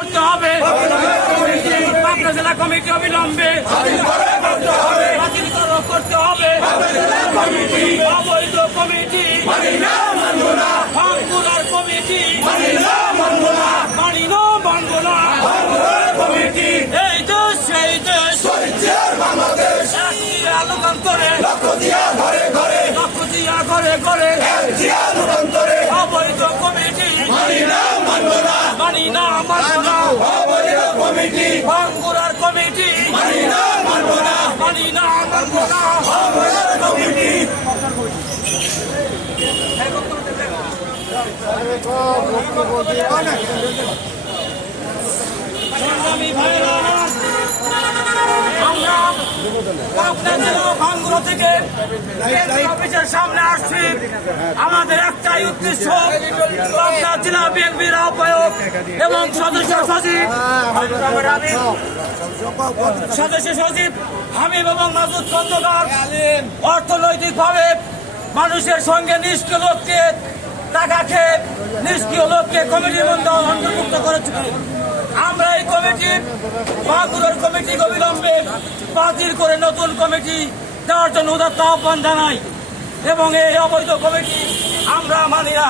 করতে হবে। পাবনা জেলা কমিটি অবিলম্বে বাতিল করতে হবে। অবৈধ কমিটি ভাঙ্গুরার কমিটি মানি না মানব না। এই দেশ সেই দেশ আলোকান করে লক্ষ দিয়া ঘরে ঘরে অবৈধ কমিটি মানি না মানব না। ভাঙ্গুরার কমিটি মানি না মানব না। আমরা পাবনা জেলা ভাঙ্গুরা থেকে অফিসের সামনে আসছি। আমাদের একটাই উদ্দেশ্য, পাবনা জেলা বিএনপির আহ্বায়ক এবং সদস্য সচিব হাবিব এবং মাসুদ খন্দকার অর্থনৈতিকভাবে মানুষের সঙ্গে নিষ্ক্রিয় লোককে টাকা খেয়ে নিষ্ক্রিয় লোককে কমিটির মধ্যে অন্তর্ভুক্ত করেছে। আমরা এই কমিটি ভাঙ্গুরার কমিটি অবিলম্বে বাতিল করে নতুন কমিটি দেওয়ার জন্য উদাত্ত আহ্বান জানাই এবং এই অবৈধ কমিটি আমরা মানি না।